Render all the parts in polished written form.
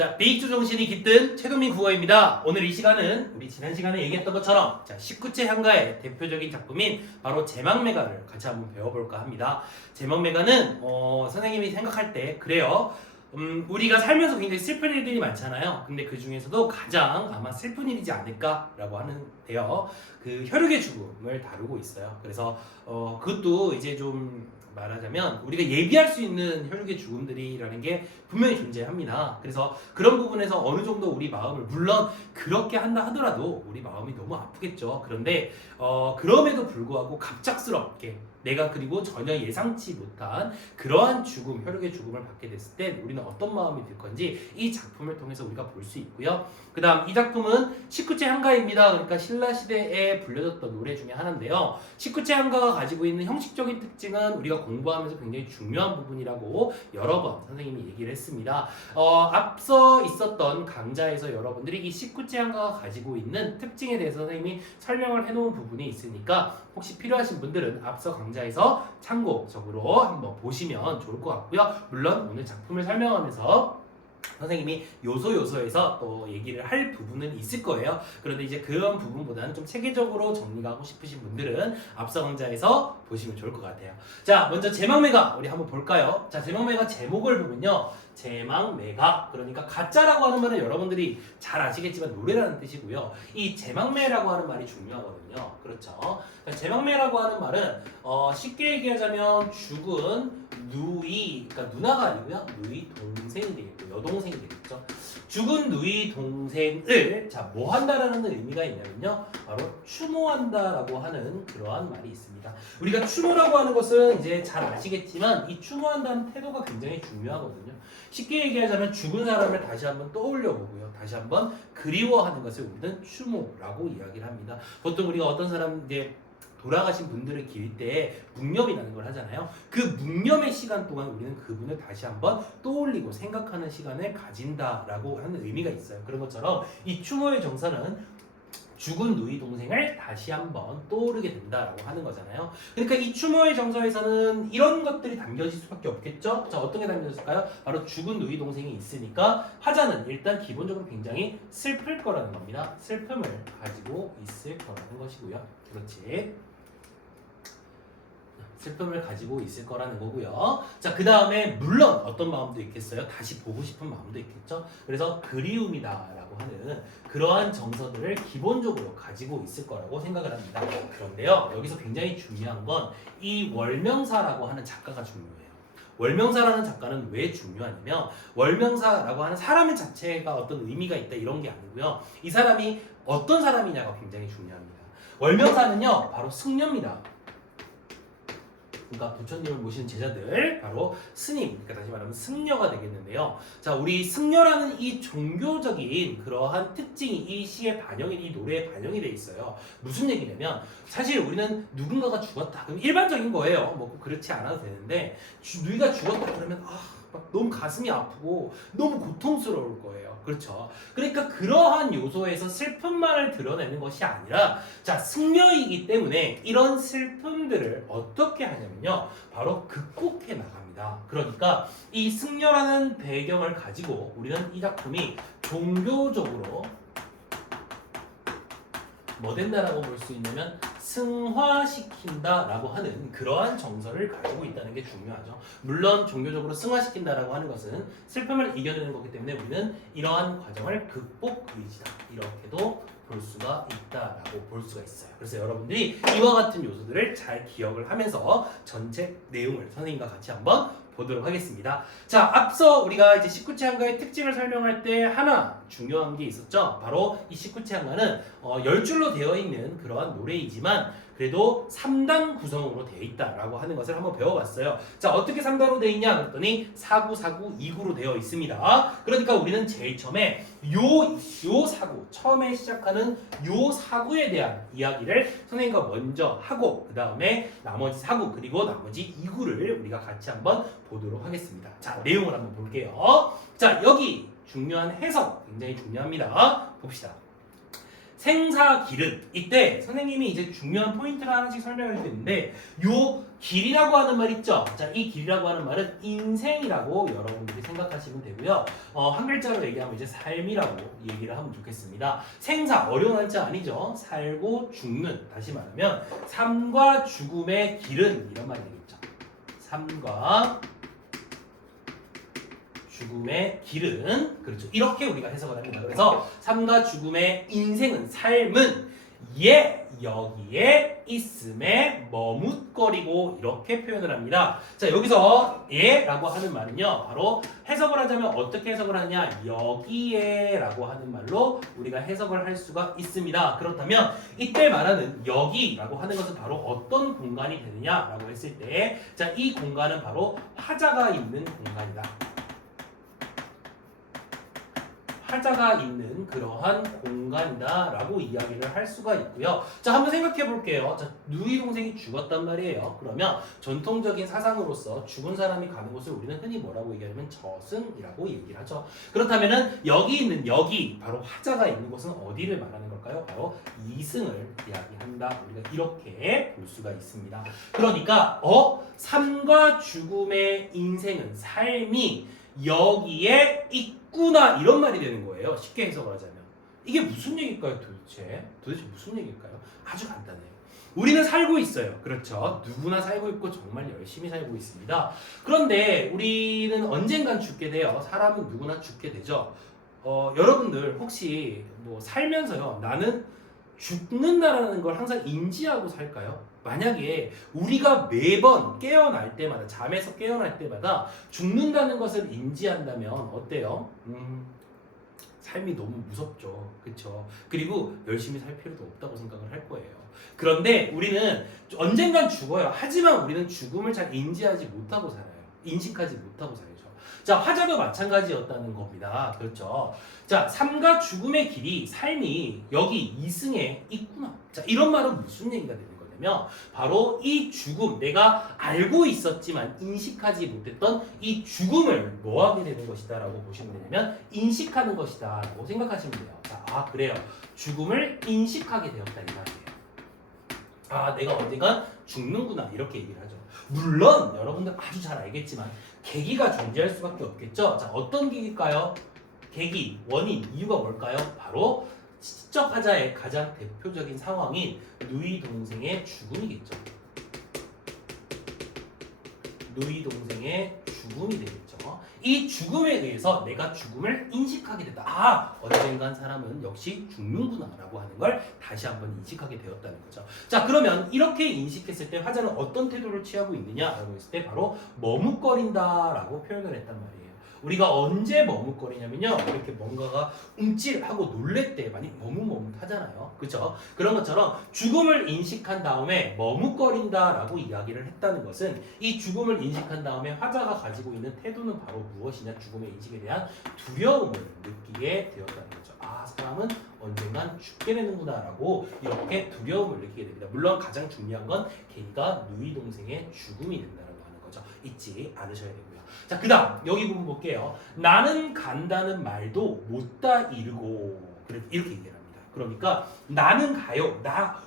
자, 베이투 정신이 깃든 최동민 국어입니다. 오늘 이 시간은 우리 지난 시간에 얘기했던 것처럼 19체 향가의 대표적인 작품인 바로 제망매가를 같이 한번 배워볼까 합니다. 제망매가는 선생님이 생각할 때 그래요. 우리가 살면서 굉장히 슬픈 일들이 많잖아요. 근데 그 중에서도 가장 아마 슬픈 일이지 않을까라고 하는데요. 그 혈육의 죽음을 다루고 있어요. 그래서 그것도 이제 좀 말하자면 우리가 예비할 수 있는 혈육의 죽음들이라는 게 분명히 존재합니다. 그래서 그런 부분에서 어느 정도 우리 마음을, 물론 그렇게 한다 하더라도 우리 마음이 너무 아프겠죠. 그런데 그럼에도 불구하고 갑작스럽게 내가 그리고 전혀 예상치 못한 그러한 죽음, 혈육의 죽음을 받게 됐을 때 우리는 어떤 마음이 들 건지 이 작품을 통해서 우리가 볼 수 있고요. 그 다음 이 작품은 19체 향가입니다. 그러니까 신라시대에 불려졌던 노래 중에 하나인데요. 19체 향가가 가지고 있는 형식적인 특징은 우리가 공부하면서 굉장히 중요한 부분이라고 여러 번 선생님이 얘기를 했습니다. 앞서 있었던 강좌에서 여러분들이 이 19체 향가가 가지고 있는 특징에 대해서 선생님이 설명을 해놓은 부분이 있으니까 혹시 필요하신 분들은 앞서 강좌에서 참고적으로 한번 보시면 좋을 것 같고요. 물론 오늘 작품을 설명하면서 선생님이 요소에서 또 얘기를 할 부분은 있을 거예요. 그런데 이제 그런 부분보다는 좀 체계적으로 정리가 하고 싶으신 분들은 앞서 강좌에서 보시면 좋을 것 같아요. 자, 먼저 제망매가 우리 한번 볼까요? 자, 제망매가 제목을 보면요. 제망매가, 그러니까 가짜라고 하는 말은 여러분들이 잘 아시겠지만 노래라는 뜻이고요. 이 제망매라고 하는 말이 중요하거든요. 그렇죠? 제망매라고 하는 말은 쉽게 얘기하자면 죽은 누이, 그러니까 누나가 아니고요. 누이 동생이 되겠고 여동생이 되겠죠. 죽은 누이 동생을 뭐 한다라는 의미가 있냐면요. 바로 추모한다라고 하는 그러한 말이 있습니다. 우리가 추모라고 하는 것은 이제 잘 아시겠지만 이 추모한다는 태도가 굉장히 중요하거든요. 쉽게 얘기하자면 죽은 사람을 다시 한번 떠올려 보고요. 다시 한번 그리워하는 것을 우리는 추모라고 이야기를 합니다. 보통 우리가 어떤 사람 이제 돌아가신 분들을 기릴 때 묵념이라는 걸 하잖아요. 그 묵념의 시간 동안 우리는 그분을 다시 한번 떠올리고 생각하는 시간을 가진다라고 하는 의미가 있어요. 그런 것처럼 이 추모의 정사는 죽은 누이 동생을 다시 한번 떠오르게 된다라고 하는 거잖아요. 그러니까 이 추모의 정서에서는 이런 것들이 담겨질 수밖에 없겠죠. 자, 어떤 게 담겨졌을까요? 바로 죽은 누이 동생이 있으니까 화자는 일단 기본적으로 굉장히 슬플 거라는 겁니다. 슬픔을 가지고 있을 거라는 것이고요. 그렇지. 슬픔을 가지고 있을 거라는 거고요. 자, 그 다음에 물론 어떤 마음도 있겠어요? 다시 보고 싶은 마음도 있겠죠. 그래서 그리움이다라고 하는 그러한 정서들을 기본적으로 가지고 있을 거라고 생각을 합니다. 그런데요, 여기서 굉장히 중요한 건 이 월명사라고 하는 작가가 중요해요. 월명사라는 작가는 왜 중요하냐면 월명사라고 하는 사람 자체가 어떤 의미가 있다 이런 게 아니고요. 이 사람이 어떤 사람이냐가 굉장히 중요합니다. 월명사는요, 바로 승려입니다. 그러니까 부처님을 모시는 제자들, 바로 스님, 그러니까 다시 말하면 승려가 되겠는데요. 자, 우리 승려라는 이 종교적인 그러한 특징이 이 시에 반영이, 이 노래에 반영이 돼 있어요. 무슨 얘기냐면 사실 우리는 누군가가 죽었다, 그럼 일반적인 거예요. 뭐 그렇지 않아도 되는데 누이가 죽었다 그러면 막 너무 가슴이 아프고 너무 고통스러울 거예요. 그렇죠? 그러니까 그러한 요소에서 슬픔만을 드러내는 것이 아니라 자, 승려이기 때문에 이런 슬픔들을 어떻게 하냐면요. 바로 극복해 나갑니다. 그러니까 이 승려라는 배경을 가지고 우리는 이 작품이 종교적으로 뭐 된다라고 볼 수 있냐면 승화시킨다라고 하는 그러한 정서를 가지고 있다는 게 중요하죠. 물론 종교적으로 승화시킨다라고 하는 것은 슬픔을 이겨내는 거기 때문에 우리는 이러한 과정을 극복 의지다 이렇게도 볼 수가 있다라고 볼 수가 있어요. 그래서 여러분들이 이와 같은 요소들을 잘 기억을 하면서 전체 내용을 선생님과 같이 한번 보도록 하겠습니다. 자, 앞서 우리가 이제 19체 향가의 특징을 설명할 때 하나 중요한 게 있었죠. 바로 이 19체 향가는 10줄로 되어 있는 그러한 노래이지만 그래도 3단 구성으로 되어 있다라고 하는 것을 한번 배워봤어요. 자, 어떻게 3단으로 되어 있냐 그랬더니 4구, 4구, 2구로 되어 있습니다. 그러니까 우리는 제일 처음에 요 사구, 처음에 시작하는 요 사구에 대한 이야기를 선생님과 먼저 하고 그 다음에 나머지 사구 그리고 나머지 2구를 우리가 같이 한번 보도록 하겠습니다. 자, 내용을 한번 볼게요. 자, 여기 중요한 해석 굉장히 중요합니다. 봅시다. 생사 기른 이때 선생님이 이제 중요한 포인트를 하나씩 설명할 수 있는데 요 길이라고 하는 말 있죠? 자, 이 길이라고 하는 말은 인생이라고 여러분들이 생각하시면 되고요. 한 글자로 얘기하면 이제 삶이라고 얘기를 하면 좋겠습니다. 생사 어려운 한자 아니죠? 살고 죽는 다시 말하면 삶과 죽음의 길은 이런 말이 되겠죠. 삶과 죽음의 길은 그렇죠. 이렇게 우리가 해석을 합니다. 그래서 삶과 죽음의 인생은 삶은 여기에 있음에 머뭇거리고 이렇게 표현을 합니다. 자, 여기서 예라고 하는 말은요. 바로 해석을 하자면 어떻게 해석을 하느냐? 여기에라고 하는 말로 우리가 해석을 할 수가 있습니다. 그렇다면 이때 말하는 여기라고 하는 것은 바로 어떤 공간이 되느냐라고 했을 때 자, 이 공간은 바로 화자가 있는 공간이다. 화자가 있는 그러한 공간이다라고 이야기를 할 수가 있고요. 자, 한번 생각해 볼게요. 자, 누이 동생이 죽었단 말이에요. 그러면 전통적인 사상으로서 죽은 사람이 가는 곳을 우리는 흔히 뭐라고 얘기하냐면 저승이라고 얘기를 하죠. 그렇다면은 여기 있는 여기 바로 화자가 있는 곳은 어디를 말하는 걸까요? 바로 이승을 이야기한다. 우리가 이렇게 볼 수가 있습니다. 그러니까 삶과 죽음의 인생은 삶이 여기에 있구나 이런 말이 되는 거예요. 쉽게 해석을 하자면 이게 무슨 얘기일까요? 도대체 무슨 얘기일까요? 아주 간단해요. 우리는 살고 있어요. 그렇죠. 누구나 살고 있고 정말 열심히 살고 있습니다. 그런데 우리는 언젠간 죽게 돼요. 사람은 누구나 죽게 되죠. 여러분들 혹시 뭐 살면서요 나는 죽는다라는 걸 항상 인지하고 살까요? 만약에 우리가 매번 깨어날 때마다 잠에서 깨어날 때마다 죽는다는 것을 인지한다면 어때요? 삶이 너무 무섭죠. 그렇죠? 그리고 열심히 살 필요도 없다고 생각을 할 거예요. 그런데 우리는 언젠간 죽어요. 하지만 우리는 죽음을 잘 인지하지 못하고 살아요. 인식하지 못하고 살죠. 자, 화자도 마찬가지였다는 겁니다. 그렇죠? 자, 삶과 죽음의 길이 삶이 여기 이승에 있구나. 자, 이런 말은 무슨 얘기가 되는 거냐면 바로 이 죽음, 내가 알고 있었지만 인식하지 못했던 이 죽음을 뭐 하게 되는 것이다 라고 보시면 되냐면 인식하는 것이다 라고 생각하시면 돼요. 자, 그래요. 죽음을 인식하게 되었다 이 말이에요. 내가 언젠간 죽는구나 이렇게 얘기를 하죠. 물론 여러분들 아주 잘 알겠지만 계기가 존재할 수밖에 없겠죠. 자, 어떤 계기일까요? 계기, 원인, 이유가 뭘까요? 바로 시적 화자의 가장 대표적인 상황인 누이 동생의 죽음이겠죠. 누이 동생의 죽음이 되겠죠. 이 죽음에 의해서 내가 죽음을 인식하게 됐다. 언젠간 사람은 역시 죽는구나 라고 하는 걸 다시 한번 인식하게 되었다는 거죠. 자, 그러면 이렇게 인식했을 때 화자는 어떤 태도를 취하고 있느냐라고 했을 때 바로 머뭇거린다 라고 표현을 했단 말이에요. 우리가 언제 머뭇거리냐면요, 이렇게 뭔가가 움찔하고 놀랄 때 많이 머뭇머뭇하잖아요. 그렇죠? 그런 것처럼 죽음을 인식한 다음에 머뭇거린다라고 이야기를 했다는 것은 이 죽음을 인식한 다음에 화자가 가지고 있는 태도는 바로 무엇이냐? 죽음의 인식에 대한 두려움을 느끼게 되었다는 거죠. 사람은 언젠간 죽게 되는구나 라고 이렇게 두려움을 느끼게 됩니다. 물론 가장 중요한 건 걔가 누이 동생의 죽음이 된다는 거죠. 잊지 않으셔야 되고요. 자, 그 다음 여기 부분 볼게요. 나는 간다는 말도 못다 이르고 이렇게 얘기를 합니다. 그러니까 나는 가요.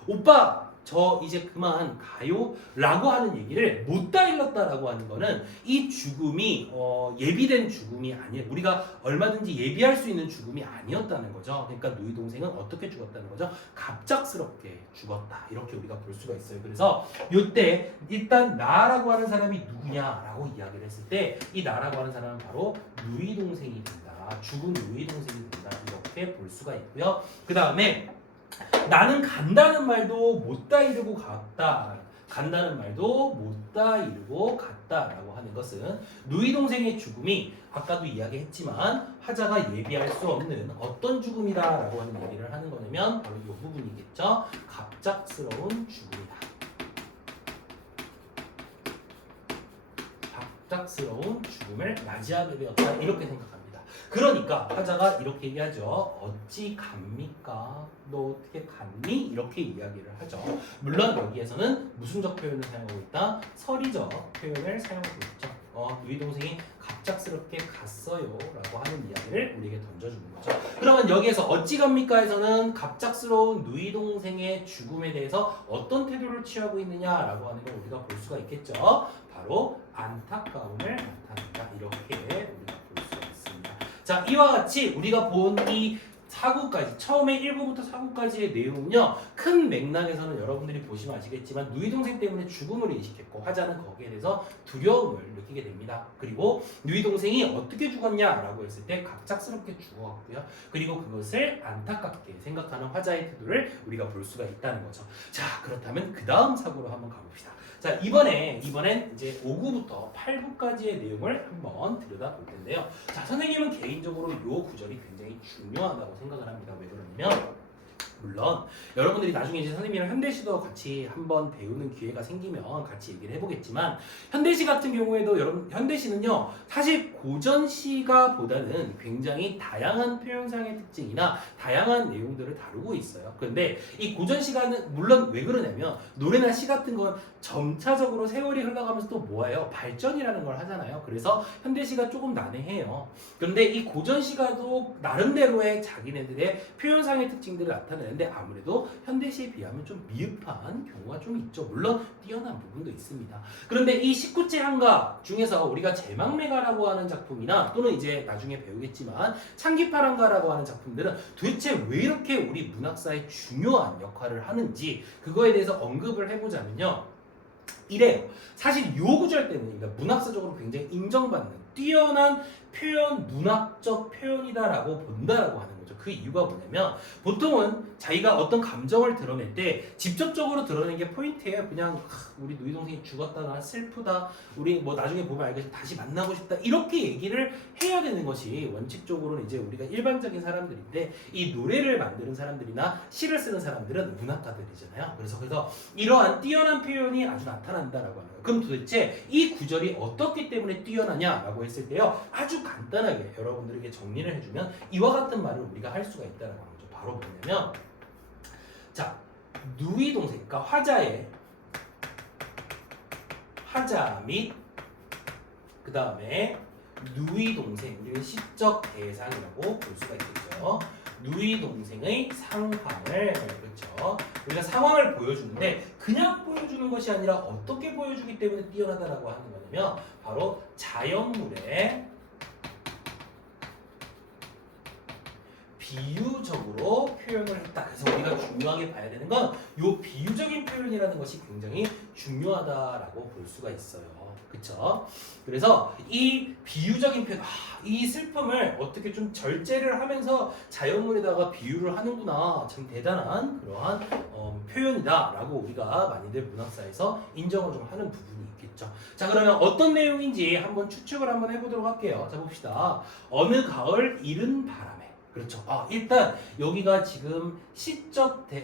오빠 저 이제 그만 가요 라고 하는 얘기를 못다 일렀다라고 하는 거는 이 죽음이 예비된 죽음이 아니에요. 우리가 얼마든지 예비할 수 있는 죽음이 아니었다는 거죠. 그러니까 누이 동생은 어떻게 죽었다는 거죠? 갑작스럽게 죽었다 이렇게 우리가 볼 수가 있어요. 그래서 이때 일단 나라고 하는 사람이 누구냐라고 이야기를 했을 때 이 나라고 하는 사람은 바로 누이 동생이 된다. 죽은 누이 동생이 된다 이렇게 볼 수가 있고요. 그 다음에 나는 간다는 말도 못다 이르고 갔다. 간다는 말도 못다 이르고 갔다라고 하는 것은 누이 동생의 죽음이 아까도 이야기했지만 화자가 예비할 수 없는 어떤 죽음이다라고 하는 얘기를 하는 거냐면 바로 이 부분이겠죠. 갑작스러운 죽음이다. 갑작스러운 죽음을 맞이하게 되었다 이렇게 생각합니다. 그러니까 화자가 이렇게 얘기하죠. 어찌 갑니까? 너 어떻게 갔니? 이렇게 이야기를 하죠. 물론 여기에서는 무슨적 표현을 사용하고 있다? 서리적 표현을 사용하고 있죠. 누이 동생이 갑작스럽게 갔어요 라고 하는 이야기를 우리에게 던져주는 거죠. 그러면 여기에서 어찌 갑니까에서는 갑작스러운 누이 동생의 죽음에 대해서 어떤 태도를 취하고 있느냐라고 하는 걸 우리가 볼 수가 있겠죠. 바로 안타까움을 나타낸다. 이렇게 우리가 볼 수가 있습니다. 자, 이와 같이 우리가 본 이 사구까지 처음에 1부부터 4구까지의 내용은요, 큰 맥락에서는 여러분들이 보시면 아시겠지만 누이 동생 때문에 죽음을 인식했고 화자는 거기에 대해서 두려움을 느끼게 됩니다. 그리고 누이 동생이 어떻게 죽었냐라고 했을 때 갑작스럽게 죽어갔고요. 그리고 그것을 안타깝게 생각하는 화자의 태도를 우리가 볼 수가 있다는 거죠. 자, 그렇다면 그 다음 사구로 한번 가봅시다. 자, 이번엔 이제 5구부터 8구까지의 내용을 한번 들여다볼 텐데요. 자, 선생님은 개인적으로 이 구절이 굉장히 중요하다고 생각을 합니다. 왜 그러냐면 물론 여러분들이 나중에 이제 선생님이랑 현대시도 같이 한번 배우는 기회가 생기면 같이 얘기를 해보겠지만, 현대시 같은 경우에도 여러분 현대시는요 사실 고전시가 보다는 굉장히 다양한 표현상의 특징이나 다양한 내용들을 다루고 있어요. 그런데 이 고전시가는 물론 왜 그러냐면 노래나 시 같은 건 점차적으로 세월이 흘러가면서 또 뭐예요? 발전이라는 걸 하잖아요. 그래서 현대시가 조금 난해해요. 그런데 이 고전시가도 나름대로의 자기네들의 표현상의 특징들을 나타내는데 아무래도 현대시에 비하면 좀 미흡한 경우가 좀 있죠. 물론 뛰어난 부분도 있습니다. 그런데 이 19째 한가 중에서 우리가 제망매가라고 하는 작품이나 또는 이제 나중에 배우겠지만 창기파랑가라고 하는 작품들은 도대체 왜 이렇게 우리 문학사에 중요한 역할을 하는지 그거에 대해서 언급을 해보자면요. 이래요. 사실 요 구절 때문입니다. 문학사적으로 굉장히 인정받는 뛰어난 표현, 문학적 표현이다라고 본다라고 하는 거죠. 그 이유가 뭐냐면 보통은 자기가 어떤 감정을 드러낼 때 직접적으로 드러내는 게 포인트예요. 그냥 우리 누이 동생이 죽었다, 나 슬프다, 우리 뭐 나중에 보면 알겠지만 다시 만나고 싶다, 이렇게 얘기를 해야 되는 것이 원칙적으로는 이제 우리가 일반적인 사람들인데, 이 노래를 만드는 사람들이나 시를 쓰는 사람들은 문학가들이잖아요. 그래서 이러한 뛰어난 표현이 아주 나타난다라고 하는 거예요. 그럼 도대체 이 구절이 어떻기 때문에 뛰어나냐라고 했을 때요, 아주 간단하게 여러분들에게 정리를 해주면 이와 같은 말을 우리가 할 수가 있다는 거죠. 바로 뭐냐면, 자, 누이 동생, 그러니까 화자 및 그 다음에 누이 동생, 우리는 시적 대상이라고 볼 수가 있겠죠. 누이 동생의 상황을, 그렇죠, 우리가 상황을 보여주는데 그냥 보여주는 것이 아니라 어떻게 보여주기 때문에 뛰어나다라고 하는 거냐면 바로 자연물의 비유적으로 표현을 했다. 그래서 우리가 중요하게 봐야 되는 건 이 비유적인 표현이라는 것이 굉장히 중요하다라고 볼 수가 있어요. 그쵸? 그래서 이 비유적인 표현, 이 슬픔을 어떻게 좀 절제를 하면서 자연물에다가 비유를 하는구나, 참 대단한 그러한 표현이다라고 우리가 많이들 문학사에서 인정을 좀 하는 부분이 있겠죠. 자, 그러면 어떤 내용인지 한번 추측을 한번 해보도록 할게요. 자, 봅시다. 어느 가을 이른 바람에. 그렇죠. 일단 여기가 지금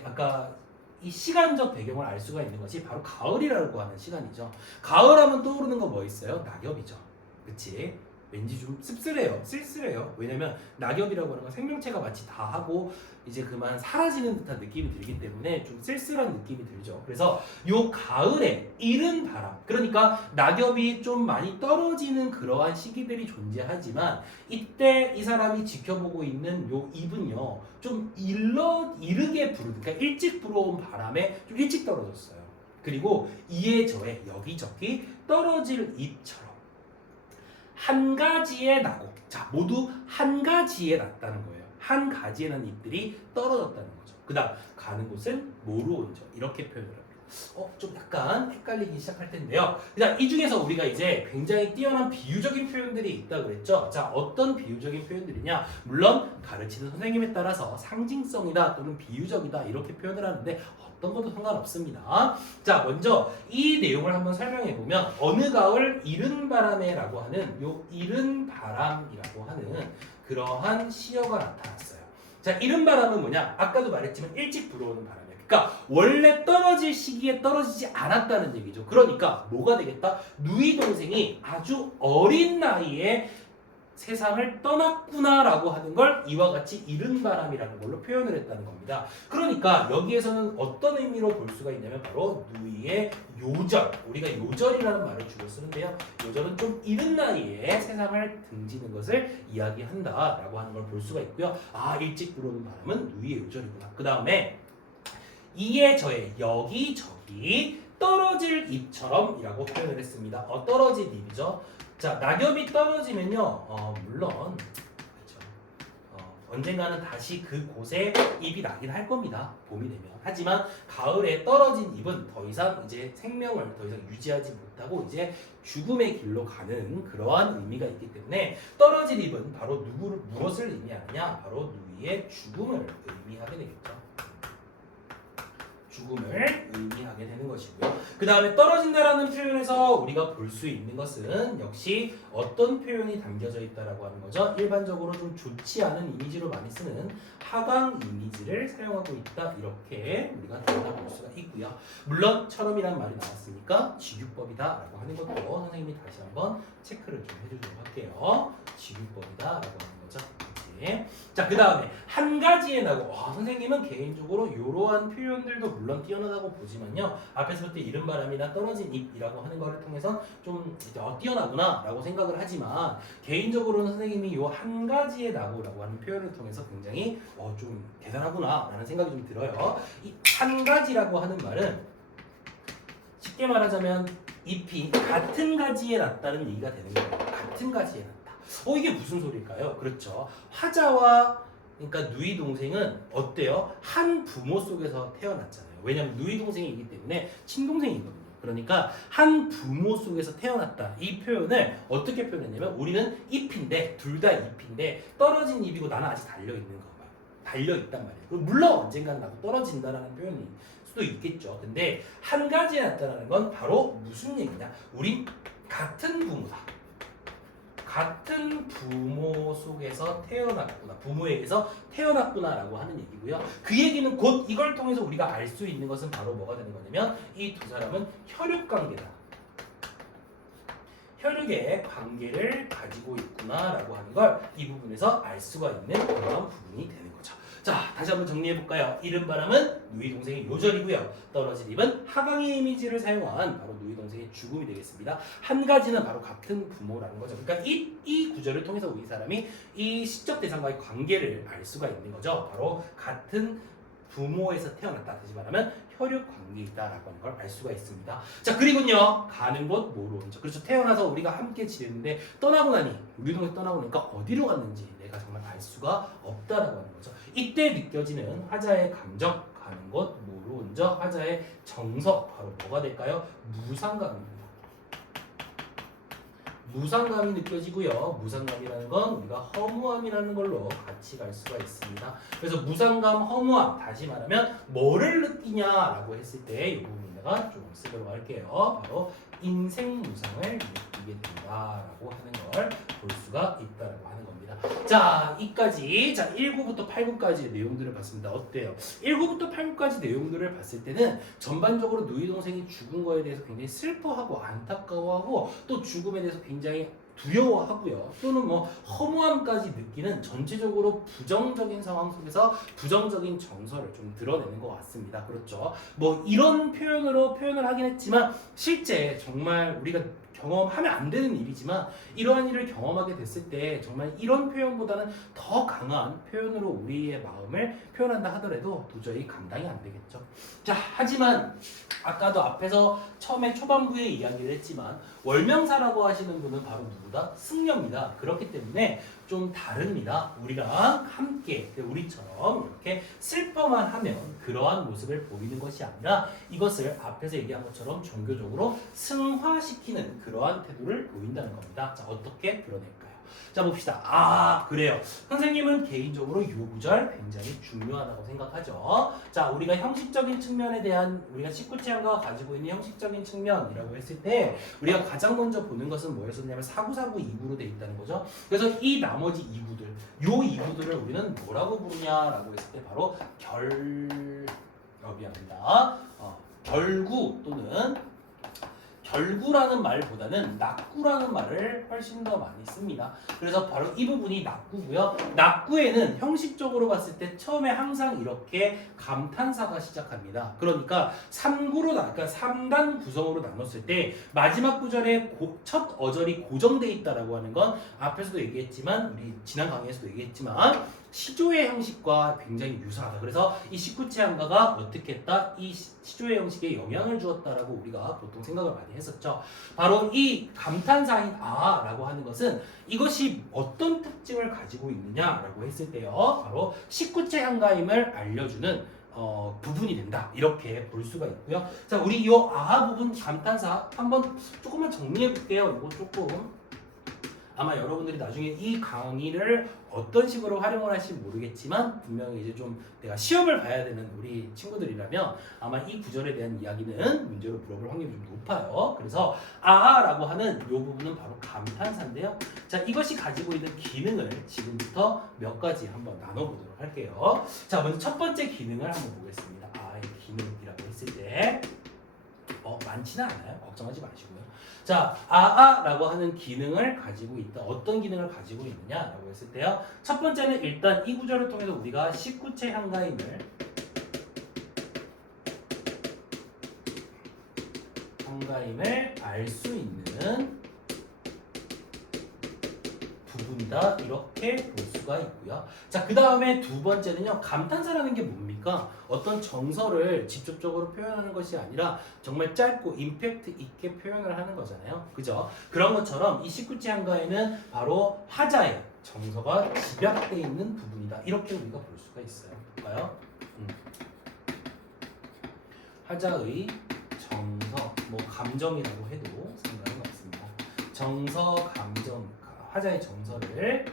아까 이 시간적 배경을 알 수가 있는 것이 바로 가을이라고 하는 시간이죠. 가을하면 떠오르는 거 뭐 있어요? 낙엽이죠. 그치? 왠지 좀 쓸쓸해요. 왜냐면 낙엽이라고 하는 건 생명체가 마치 다 하고 이제 그만 사라지는 듯한 느낌이 들기 때문에 좀 쓸쓸한 느낌이 들죠. 그래서 요 가을에 이른 바람, 그러니까 낙엽이 좀 많이 떨어지는 그러한 시기들이 존재하지만 이때 이 사람이 지켜보고 있는 요 잎은요 좀 이르게 그러니까 일찍 불어온 바람에 좀 일찍 떨어졌어요. 그리고 이에 저에 여기저기 떨어질 잎처럼 한 가지에 나고, 자, 모두 한 가지에 났다는 거예요. 한 가지에 난 잎들이 떨어졌다는 거죠. 그 다음 가는 곳은 뭐로 온죠? 이렇게 표현을 합니다. 좀 약간 헷갈리기 시작할 텐데요. 이 중에서 우리가 이제 굉장히 뛰어난 비유적인 표현들이 있다고 그랬죠. 자, 어떤 비유적인 표현들이냐? 물론 가르치는 선생님에 따라서 상징성이다 또는 비유적이다 이렇게 표현을 하는데 어떤 것도 상관없습니다. 자, 먼저 이 내용을 한번 설명해 보면 어느 가을 이른 바람에라고 하는 요 이른 바람이라고 하는 그러한 시어가 나타났어요. 자, 이른 바람은 뭐냐? 아까도 말했지만 일찍 불어오는 바람이에요. 그러니까 원래 떨어질 시기에 떨어지지 않았다는 얘기죠. 그러니까 뭐가 되겠다? 누이 동생이 아주 어린 나이에 세상을 떠났구나라고 하는 걸 이와 같이 이른 바람이라는 걸로 표현을 했다는 겁니다. 그러니까 여기에서는 어떤 의미로 볼 수가 있냐면 바로 누이의 요절, 우리가 요절이라는 말을 주로 쓰는데요. 요절은 좀 이른 나이에 세상을 등지는 것을 이야기한다라고 하는 걸 볼 수가 있고요. 아, 일찍 들어오는 바람은 누이의 요절이구나. 그 다음에 이에 저에 여기저기 떨어질 잎처럼이라고 표현을 했습니다. 떨어질 잎이죠. 자, 낙엽이 떨어지면요, 물론 그렇죠. 언젠가는 다시 그곳에 잎이 나긴 할 겁니다. 봄이 되면. 하지만 가을에 떨어진 잎은 더 이상 이제 생명을 더 이상 유지하지 못하고 이제 죽음의 길로 가는 그러한 의미가 있기 때문에 떨어진 잎은 바로 무엇을 의미하느냐? 바로 누이의 죽음을 의미하게 되겠죠. 죽음을 의미하게 되는 것이고요. 그 다음에 떨어진다라는 표현에서 우리가 볼 수 있는 것은 역시 어떤 표현이 담겨져 있다라고 하는 거죠. 일반적으로 좀 좋지 않은 이미지로 많이 쓰는 하강 이미지를 사용하고 있다. 이렇게 우리가 들여다볼 수가 있고요. 물론 처럼이란 말이 나왔으니까 직유법이다라고 하는 것도 선생님이 다시 한번 체크를 좀 해주도록 할게요. 직유법이다라고 하는 거죠. 자, 그 다음에 한 가지에 나고 선생님은 개인적으로 이러한 표현들도 물론 뛰어나다고 보지만요, 앞에서부터 이른 바람이나 떨어진 잎이라고 하는 거를 통해서 좀 뛰어나구나 라고 생각을 하지만 개인적으로는 선생님이 이 한 가지에 나고라고 하는 표현을 통해서 굉장히 좀 대단하구나 라는 생각이 좀 들어요. 이 한 가지라고 하는 말은 쉽게 말하자면 잎이 같은 가지에 났다는 얘기가 되는 거예요. 같은 가지에 났다. 이게 무슨 소리일까요? 그렇죠. 화자와 그러니까 누이 동생은 어때요? 한 부모 속에서 태어났잖아요. 왜냐하면 누이 동생이기 때문에 친동생이거든요. 그러니까 한 부모 속에서 태어났다. 이 표현을 어떻게 표현했냐면 우리는 잎인데 둘 다 잎인데 떨어진 잎이고 나는 아직 달려있는 거 봐요. 달려있단 말이에요. 물론 언젠가는 나도 떨어진다라는 표현이 수도 있겠죠. 근데 한 가지에 났다는 건 바로 무슨 얘기냐? 우린 같은 부모다. 같은 부모 속에서 태어났구나, 부모에게서 태어났구나라고 하는 얘기고요. 그 얘기는 곧 이걸 통해서 우리가 알 수 있는 것은 바로 뭐가 되는 거냐면 이 두 사람은 혈육관계다. 혈육의 관계를 가지고 있구나라고 하는 걸 이 부분에서 알 수가 있는 그런 부분이 되는 거죠. 자, 다시 한번 정리해볼까요? 이른 바람은 누이 동생의 요절이고요. 떨어진 잎은 하강의 이미지를 사용한 바로 누이 동생의 죽음이 되겠습니다. 한 가지는 바로 같은 부모라는 거죠. 그러니까 이 구절을 통해서 우리 사람이 이 시적 대상과의 관계를 알 수가 있는 거죠. 바로 같은 부모에서 태어났다. 다시 말하면 혈육 관계이다라고 하는 걸 알 수가 있습니다. 자, 그리고요, 가는 곳 모르죠. 그렇죠. 태어나서 우리가 함께 지냈는데 떠나고 나니 우리 동생 떠나고 나니까 어디로 갔는지 내가 정말 알 수가 없다라고 하는 거죠. 이때 느껴지는 화자의 감정, 가는 곳 모르는 적, 화자의 정서, 바로 뭐가 될까요? 무상감입니다. 무상감이 느껴지고요. 무상감이라는 건 우리가 허무함이라는 걸로 같이 갈 수가 있습니다. 그래서 무상감, 허무함, 다시 말하면 뭐를 느끼냐라고 했을 때 이 부분 내가 좀 쓰도록 할게요. 바로 인생 무상을 느끼게 된다라고 하는 걸 볼 수가 있다라고 하는 겁니다. 자, 이까지 1구부터 8구까지의 내용들을 봤습니다. 어때요? 1구부터 8구까지 내용들을 봤을 때는 전반적으로 누이 동생이 죽은 거에 대해서 굉장히 슬퍼하고 안타까워하고 또 죽음에 대해서 굉장히 두려워하고요. 또는 허무함까지 느끼는 전체적으로 부정적인 상황 속에서 부정적인 정서를 좀 드러내는 것 같습니다. 그렇죠. 이런 표현으로 표현을 하긴 했지만 실제 정말 우리가 경험하면 안 되는 일이지만 이러한 일을 경험하게 됐을 때 정말 이런 표현보다는 더 강한 표현으로 우리의 마음을 표현한다 하더라도 도저히 감당이 안 되겠죠. 자, 하지만 아까도 앞에서 처음에 초반부에 이야기를 했지만 월명사라고 하시는 분은 바로 누구다? 승려입니다. 그렇기 때문에 좀 다릅니다. 우리랑 함께 우리처럼 이렇게 슬퍼만 하면 그러한 모습을 보이는 것이 아니라 이것을 앞에서 얘기한 것처럼 종교적으로 승화시키는 그러한 태도를 보인다는 겁니다. 자, 어떻게 드러낼까요? 자, 봅시다. 그래요. 선생님은 개인적으로 이 구절 굉장히 중요하다고 생각하죠. 자, 우리가 형식적인 측면에 대한 우리가 19체 한가가 가지고 있는 형식적인 측면이라고 했을 때 우리가 가장 먼저 보는 것은 뭐였었냐면 사구사구 이구로 되어 있다는 거죠. 그래서 이 나머지 이구들, 요 이구들을 우리는 뭐라고 부르냐라고 했을 때 바로 결합니다. 결구 또는 결구라는 말보다는 낙구라는 말을 훨씬 더 많이 씁니다. 그래서 바로 이 부분이 낙구고요. 낙구에는 형식적으로 봤을 때 처음에 항상 이렇게 감탄사가 시작합니다. 그러니까 3단 구성으로 나눴을 때 마지막 구절에 첫 어절이 고정돼 있다라고 하는 건 앞에서도 얘기했지만 우리 지난 강의에서도 얘기했지만 시조의 형식과 굉장히 유사하다. 그래서 이 식구체 한가가 어떻게 했다? 이 시조의 형식에 영향을 주었다라고 우리가 보통 생각을 많이 했었죠. 바로 이 감탄사인 아라고 하는 것은 이것이 어떤 특징을 가지고 있느냐라고 했을 때요. 바로 식구체 한가임을 알려주는 부분이 된다. 이렇게 볼 수가 있고요. 자, 우리 이 아 부분 감탄사 한번 조금만 정리해 볼게요. 이거 조금 아마 여러분들이 나중에 이 강의를 어떤 식으로 활용을 할지 모르겠지만 분명히 이제 좀 내가 시험을 봐야 되는 우리 친구들이라면 아마 이 구절에 대한 이야기는 문제로 물어볼 확률이 좀 높아요. 그래서 아라고 하는 이 부분은 바로 감탄사인데요. 자, 이것이 가지고 있는 기능을 지금부터 몇 가지 한번 나눠보도록 할게요. 자, 먼저 첫 번째 기능을 한번 보겠습니다. 아의 기능이라고 했을 때 많지는 않아요. 걱정하지 마시고요. 자, 아라고 하는 기능을 가지고 있다. 어떤 기능을 가지고 있느냐라고 했을 때요. 첫 번째는 일단 이 구절을 통해서 우리가 식구체 한가임을 알 수 있는 부분이다. 이렇게 볼 수가 있고요. 자, 그 다음에 두 번째는요. 감탄사라는 게 뭡니까? 어떤 정서를 직접적으로 표현하는 것이 아니라 정말 짧고 임팩트 있게 표현을 하는 거잖아요. 그죠? 그런 것처럼 이 식구체 한가에는 바로 화자의 정서가 집약되어 있는 부분이다. 이렇게 우리가 볼 수가 있어요. 볼까요? 화자의 정서, 뭐 감정이라고 해도 상관은 없습니다. 정서, 감정, 화자의 정서를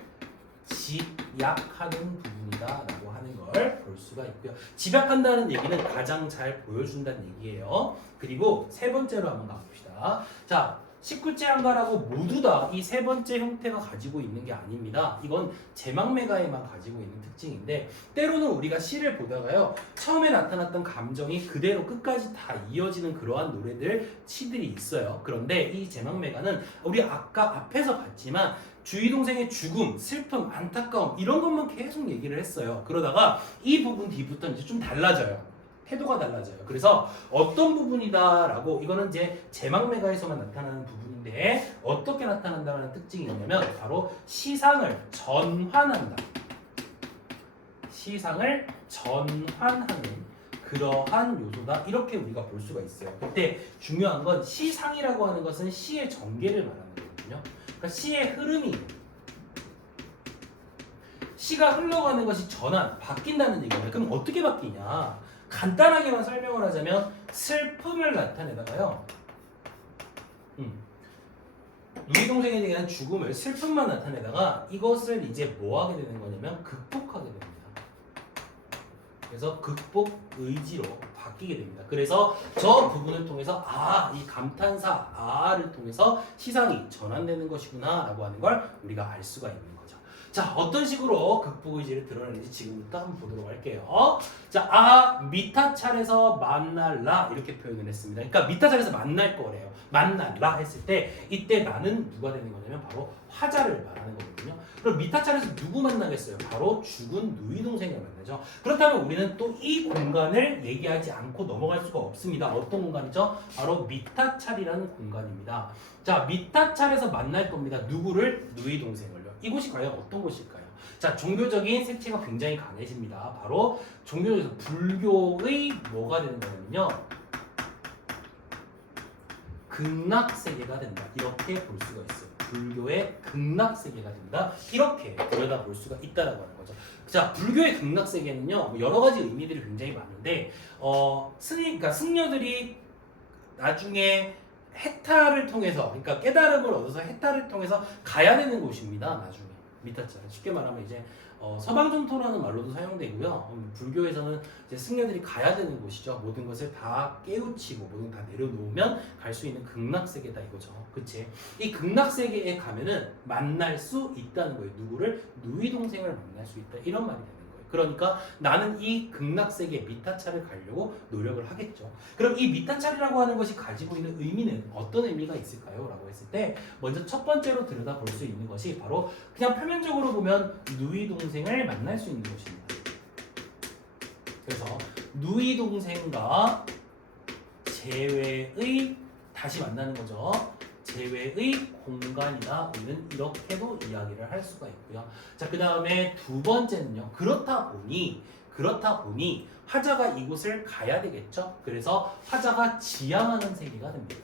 집약하는 부분이다라고 하는 걸 볼 수가 있고요. 집약한다는 얘기는 가장 잘 보여준다는 얘기예요. 그리고 세 번째로 한번 가봅시다. 자, 식구체 한가라고 모두 다 이 세 번째 형태가 가지고 있는 게 아닙니다. 이건 제막매가에만 가지고 있는 특징인데 때로는 우리가 시를 보다가요. 처음에 나타났던 감정이 그대로 끝까지 다 이어지는 그러한 노래들, 시들이 있어요. 그런데 이 제막매가는 우리 아까 앞에서 봤지만 주위 동생의 죽음, 슬픔, 안타까움 이런 것만 계속 얘기를 했어요. 그러다가 이 부분 뒤부터 이제 좀 달라져요. 태도가 달라져요. 그래서 어떤 부분이다라고 이거는 이제 제막매가에서만 나타나는 부분인데 어떻게 나타난다는 특징이 있냐면 바로 시상을 전환한다. 시상을 전환하는 그러한 요소다. 이렇게 우리가 볼 수가 있어요. 그때 중요한 건 시상이라고 하는 것은 시의 전개를 말하는 거거든요. 그러니까 시의 흐름이 시가 흘러가는 것이 바뀐다는 얘기예요. 그럼 어떻게 바뀌냐? 간단하게만 설명을 하자면 슬픔을 나타내다가요. 누이 동생에 대한 죽음을 슬픔만 나타내다가 이것을 이제 뭐 하게 되는 거냐면 극복하게 됩니다. 그래서 극복 의지로 바뀌게 됩니다. 그래서 저 부분을 통해서 이 감탄사 아를 통해서 시상이 전환되는 것이구나 라고 하는 걸 우리가 알 수가 있는 거죠. 자, 어떤 식으로 극복 의지를 드러내는지 지금부터 한번 보도록 할게요. 자, 미타찰에서 만날라 이렇게 표현을 했습니다. 그러니까 미타찰에서 만날 거래요. 만날라 했을 때 이때 나는 누가 되는 거냐면 바로 화자를 말하는 거거든요. 그럼 미타찰에서 누구 만나겠어요? 바로 죽은 누이 동생을 만나죠. 그렇다면 우리는 또 이 공간을 얘기하지 않고 넘어갈 수가 없습니다. 어떤 공간이죠? 바로 미타찰이라는 공간입니다. 자, 미타찰에서 만날 겁니다. 누구를? 누이 동생을요. 이곳이 과연 어떤 곳일까요? 자, 종교적인 색채가 굉장히 강해집니다. 바로 종교에서 불교의 뭐가 되는 거냐면요. 극락세계가 된다. 이렇게 볼 수가 있어요. 불교의 극락세계가 된다. 이렇게 들여다볼 수가 있다라고 하는 거죠. 자, 불교의 극락세계는요. 여러 가지 의미들이 굉장히 많은데 그러니까 승려들이 나중에 해탈을 통해서 그러니까 깨달음을 얻어서 해탈을 통해서 가야 되는 곳입니다. 나중에 미타찰 쉽게 말하면 이제 서방정토라는 말로도 사용되고요. 불교에서는 이제 승려들이 가야 되는 곳이죠. 모든 것을 다 깨우치고 모든 다 내려놓으면 갈 수 있는 극락세계다 이거죠. 그치? 이 극락세계에 가면은 만날 수 있다는 거예요. 누구를? 누이 동생을 만날 수 있다. 이런 말이 되는 거예요. 그러니까 나는 이 극락세계 미타차를 가려고 노력을 하겠죠. 그럼 이 미타차이라고 하는 것이 가지고 있는 의미는 어떤 의미가 있을까요? 라고 했을 때 먼저 첫 번째로 들여다볼 수 있는 것이 바로 그냥 표면적으로 보면 누이 동생을 만날 수 있는 곳입니다. 그래서 누이 동생과 재회의 다시 만나는 거죠. 재회의 공간이다. 우리는 이렇게도 이야기를 할 수가 있고요. 자, 그 다음에 두 번째는요. 그렇다 보니 화자가 이곳을 가야 되겠죠. 그래서 화자가 지향하는 세계가 됩니다.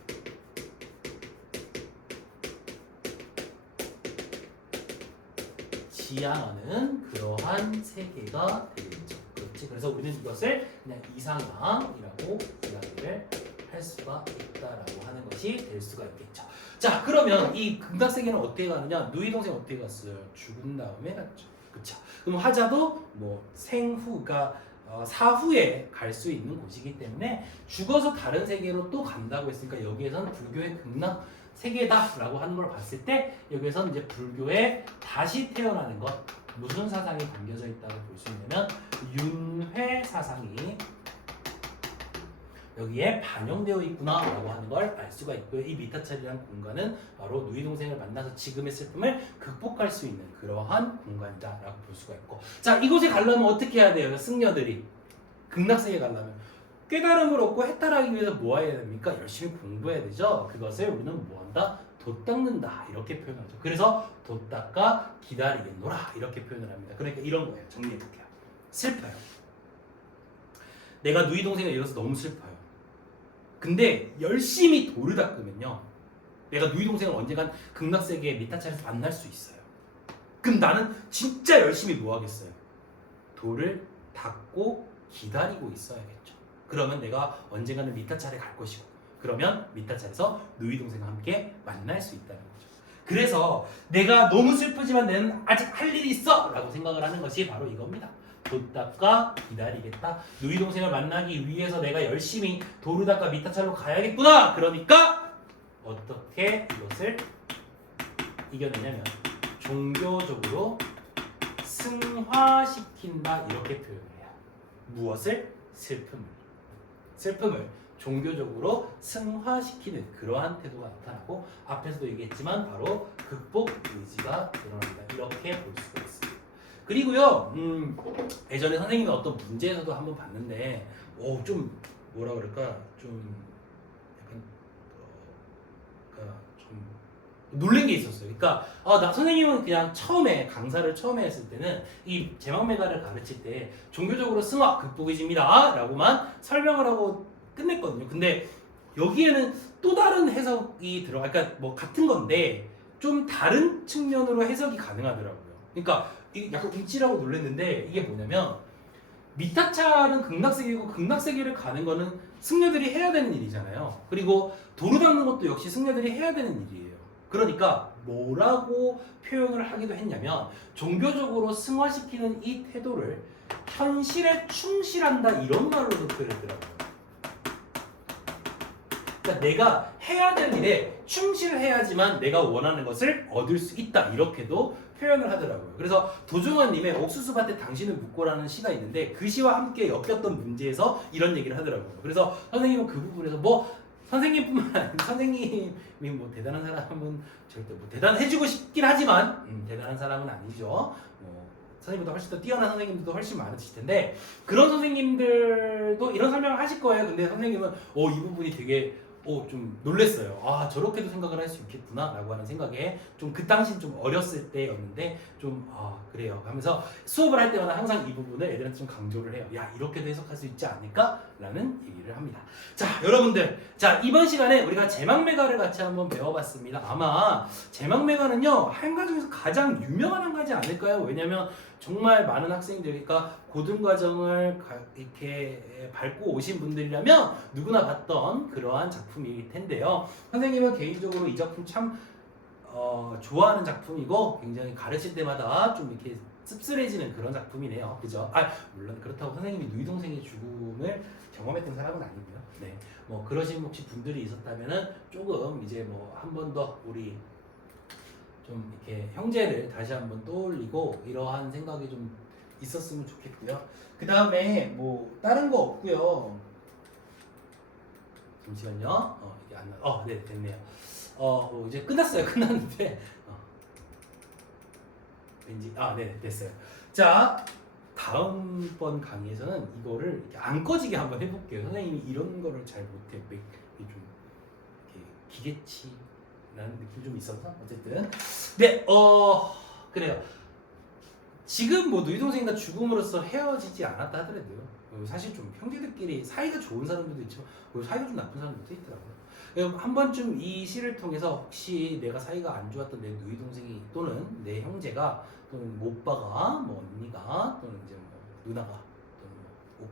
지향하는 그러한 세계가 되겠죠. 그렇지? 그래서 우리는 이것을 그냥 이상향이라고 이야기를 할 수가 있다라고 하는 것이 될 수가 있겠죠. 자, 그러면 이 극락세계는 어떻게 가느냐? 누이 동생 어떻게 갔어요? 죽은 다음에 갔죠. 그렇죠? 그럼 화자도 뭐 생후가 사후에 갈 수 있는 곳이기 때문에 죽어서 다른 세계로 또 간다고 했으니까 여기에서는 불교의 극락 세계다라고 하는 걸 봤을 때 여기에서는 이제 불교에 다시 태어나는 것 무슨 사상이 담겨져 있다고 볼 수 있냐면 윤회 사상이 여기에 반영되어 있구나라고 하는 걸 알 수가 있고요. 이 미타찰이라는 공간은 바로 누이 동생을 만나서 지금의 슬픔을 극복할 수 있는 그러한 공간이다라고 볼 수가 있고, 자, 이곳에 가려면 어떻게 해야 돼요? 승려들이 극락세계 가려면 깨달음을 얻고 해탈하기 위해서 뭐 해야 됩니까? 열심히 공부해야 되죠. 그것을 우리는 뭐 한다? 돛닦는다 이렇게 표현하죠. 그래서 돛닦아 기다리겠노라 이렇게 표현을 합니다. 그러니까 이런 거예요. 정리해볼게요. 슬퍼요. 내가 누이 동생을 잃어서 너무 슬퍼요. 근데 열심히 돌을 닦으면요, 내가 누이 동생을 언젠간 극락세계의 미타차에서 만날 수 있어요. 그럼 나는 진짜 열심히 뭐 하겠어요? 돌을 닦고 기다리고 있어야겠죠. 그러면 내가 언젠가는 미타차에 갈 것이고, 그러면 미타차에서 누이 동생과 함께 만날 수 있다는 거죠. 그래서 내가 너무 슬프지만 나는 아직 할 일이 있어! 라고 생각을 하는 것이 바로 이겁니다. 돛닦아 기다리겠다. 누이 동생을 만나기 위해서 내가 열심히 도를 닦아 미타차로 가야겠구나. 그러니까 어떻게 이것을 이겨내냐면 종교적으로 승화시킨다 이렇게 표현을 해요. 무엇을? 슬픔을 종교적으로 승화시키는 그러한 태도가 나타나고, 앞에서도 얘기했지만 바로 극복 의지가 드러난다 이렇게 볼 수가 있습니다. 그리고요, 예전에 선생님이 어떤 문제에서도 한번 봤는데, 좀 뭐라 그럴까, 좀 약간 좀 놀란 게 있었어요. 그러니까 나 선생님은 그냥 강사를 처음에 했을 때는 이 제망매가를 가르칠 때 종교적으로 승화 극복이집니다 라고만 설명을 하고 끝냈거든요. 근데 여기에는 또 다른 해석이 들어가, 그러니까 뭐 같은 건데 좀 다른 측면으로 해석이 가능하더라고요. 그러니까 약간 움찔하고 놀랐는데, 이게 뭐냐면 미타차는 극락세계고 극락세계를 가는 거는 승려들이 해야 되는 일이잖아요. 그리고 도루 닦는 것도 역시 승려들이 해야 되는 일이에요. 그러니까 뭐라고 표현을 하기도 했냐면 종교적으로 승화시키는 이 태도를 현실에 충실한다 이런 말로도 표현했더라고요. 그러니까 내가 해야 될 일에 충실해야지만 내가 원하는 것을 얻을 수 있다 이렇게도 표현을 하더라고요. 그래서 도중환님의 옥수수밭에 당신을 묻고라는 시가 있는데 그 시와 함께 엮였던 문제에서 이런 얘기를 하더라고요. 그래서 선생님은 그 부분에서 뭐 선생님뿐만 아니라 선생님이 뭐 대단한 사람은 절대 뭐 대단해지고 싶긴 하지만 대단한 사람은 아니죠. 선생님보다 훨씬 더 뛰어난 선생님들도 훨씬 많으실 텐데 그런 선생님들도 이런 설명을 하실 거예요. 근데 선생님은 이 부분이 되게 좀 놀랬어요. 저렇게도 생각을 할 수 있겠구나 라고 하는 생각에 좀 그 당시 좀 어렸을 때였는데 좀 그래요 하면서 수업을 할 때마다 항상 이 부분을 애들한테 좀 강조를 해요. 야, 이렇게도 해석할 수 있지 않을까? 라는 얘기를 합니다. 자, 여러분들, 자, 이번 시간에 우리가 제망매가를 같이 한번 배워봤습니다. 아마 제망매가는요 한가 중에서 가장 유명한 한 가지 아닐까요? 왜냐면 정말 많은 학생들이, 그러니까 고등과정을 이렇게 밟고 오신 분들이라면 누구나 봤던 그러한 작품일 텐데요. 선생님은 개인적으로 이 작품 참 좋아하는 작품이고 굉장히 가르칠 때마다 좀 이렇게 씁쓸해지는 그런 작품이네요. 그죠? 물론 그렇다고 선생님이 누이 동생의 죽음을 경험했던 사람은 아니고요. 네, 뭐 그러신 혹시 분들이 있었다면은 조금 이제 뭐 한 번 더 우리 좀 이렇게 형제를 다시 한번 떠올리고 이러한 생각이 좀 있었으면 좋겠고요. 그 다음에 뭐 다른 거 없고요. 잠시만요. 이게 안 나. 네, 됐네요. 이제 끝났어요. 끝났는데 왠지 네, 됐어요. 자, 다음번 강의에서는 이거를 이렇게 안 꺼지게 한번 해볼게요. 선생님이 이런 거를 잘 못해. 이게 좀 이렇게 기계치라는 느낌 좀 있어서 어쨌든 네, 그래요. 지금 뭐 누이 동생과 죽음으로써 헤어지지 않았다 하더라도요. 사실 좀 형제들끼리 사이가 좋은 사람들도 있죠. 그리고 사이가 좀 나쁜 사람들도 있더라고요. 한 번쯤 이 시를 통해서 혹시 내가 사이가 안 좋았던 내 누이 동생이 또는 내 형제가 또는 뭐 오빠가 뭐 언니가 또는 이제 뭐 누나가 또는 뭐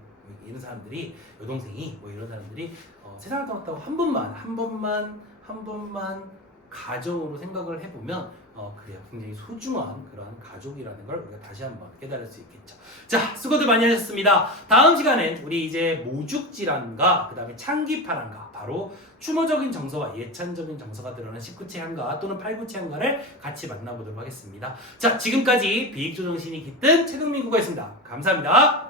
이런 사람들이 여동생이 뭐 이런 사람들이 세상을 떠났다고 한 번만 가정으로 생각을 해보면 그래요. 굉장히 소중한 그러한 가족이라는 걸 우리가 다시 한번 깨달을 수 있겠죠. 자, 수고들 많이 하셨습니다. 다음 시간엔 우리 이제 모죽질환과 그 다음에 창기파란가, 바로 추모적인 정서와 예찬적인 정서가 드러나는 19체 향가 또는 8구체 향가를 같이 만나보도록 하겠습니다. 자, 지금까지 비익조정신이 깃든 최동민 국어였습니다. 감사합니다.